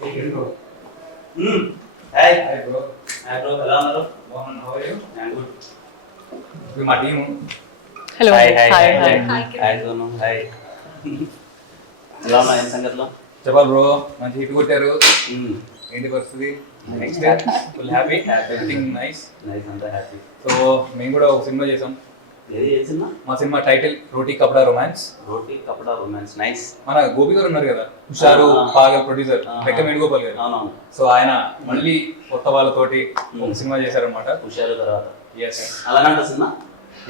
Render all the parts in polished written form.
Hi bro. ఎలా ఉన్నారు? How are you? I am good. ఇది మా team. Hello hi hi Sonu. Hi. ఎలా ఉన్నా ఏం సంగతిలో? చెప్పాలి బ్రో, మంచి హిట్ కొట్టారు. ఏంటి పరిస్థితి? Next full happy, everything nice. Nice, అంతా హ్యాపీ. సో మేము కూడా ఒక సినిమా చేసాం. ఏది చేసినా? మా సినిమా టైటిల్ రోటీ కపడా రొమాన్స్. రోటీ కపడా రొమాన్స్. నైస్. మన గోపి గారు ఉన్నారు కదా, హుషారు పాగల్ ప్రొడ్యూసర్, లెక్క వేణుగోపాల్ గారు. అవునవును. సో ఆయన మళ్ళీ కొత్త వాళ్ళతోటి ఒక సినిమా చేశారనమాట. హుషారు తర్వాత ఎస్, అలాగంట సినిమా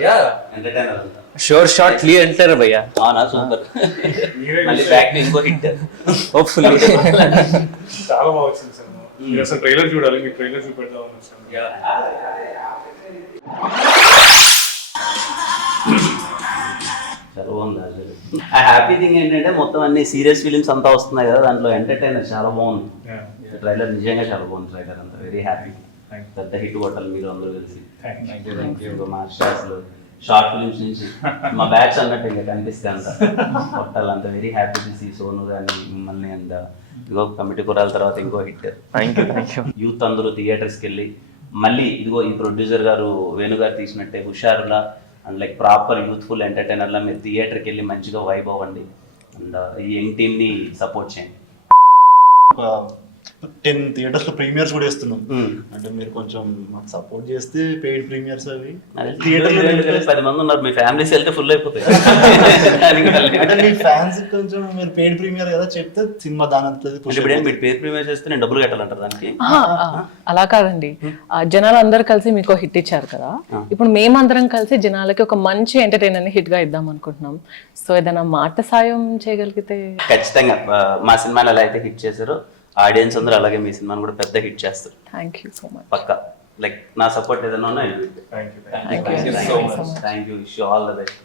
యా, ఎంటర్టైనర్ అంతా. షోర్ షార్ట్ క్లియర్ అంటారు భయ్యా. అవునా, సూపర్. మళ్ళీ బ్యాక్ ఇంకో హిట్ హోప్ఫుల్లీ. చాలా బాగా వచ్చింది సినిమా. మీరు అసలు ట్రైలర్ చూడాలి, మీకు ట్రైలర్ చూపెడదామని వచ్చాను. చాలా బాగుంది. ఆ హ్యాపీ థింగ్ ఏంటంటే మొత్తం అన్ని సీరియస్ ఫిలిమ్స్ అంతా వస్తున్నాయి కదా, దాంట్లో ఎంటర్టైనర్ చాలా బాగుంది. ట్రైలర్ నిజంగా చాలా బాగుంది. ట్రైలర్ అంతా వెరీ హ్యాపీ. పెద్ద హిట్ కొట్టాలి మీరు అందరూ కలిసి. మా అసలు షార్ట్ ఫిలిమ్స్ నుంచి మా బ్యాచ్ అన్నట్టు ఇంకా కనిపిస్తే అంత కొట్టాలి. అంత very happy to see Sonu కానీ మిమ్మల్ని. అండ్ ఇదిగో కమిటీ కురాల తర్వాత ఇంకో హిట్. యూత్ అందరూ థియేటర్స్కి వెళ్ళి మళ్ళీ ఇదిగో ఈ ప్రొడ్యూసర్ గారు వేణు గారు తీసినట్టే హుషారులా అండ్ లైక్ ప్రాపర్ యూత్ఫుల్ ఎంటర్టైనర్లా మీరు థియేటర్కి వెళ్ళి మంచిగా వైబ్ అవ్వండి. అండ్ ఈ యంగ్ టీమ్ని సపోర్ట్ చేయండి. 10 థియేటర్స్ లో ప్రీమియర్స్ కూడా ఇస్తున్నాం. అంటే మీరు కొంచెం మాకు సపోర్ట్ చేస్తే పెయిడ్ ప్రీమియర్స్ అవి థియేటర్ 10 మంది ఉన్నారు, మీ ఫ్యామిలీస్ వెళ్తే ఫుల్ అయిపోతాయి. అంటే మీ ఫ్యాన్స్ కొంచెం మీరు పెయిడ్ ప్రీమియర్ కదా చెప్తే సినిమా దాని అంతది. ఇప్పుడు మీరు పేరు ప్రీమియర్ చేస్తే నేను డబ్బులు కట్టాలంటారు దానికి? అలా కాదండి, జనాలు అందరు కలిసి మీకు హిట్ ఇచ్చారు కదా, ఇప్పుడు మేమందరం కలిసి జనాలకి ఒక మంచి ఎంటర్టైనర్ ని హిట్ గా ఇద్దాం అనుకుంటున్నాం. సో ఏదైనా మాట సాయం చేయగలిగితే. ఖచ్చితంగా మా సినిమాని ఎలా అయితే హిట్ చేశారో ఆడియన్స్ అందరూ అలాగే మీ సినిమాని కూడా పెద్ద హిట్ చేస్తారు. Thank you so much. పక్కా. లైక్ నా సపోర్ట్ ఏదైనా ఉన్నా thank you. Thank you. Wish you all the best.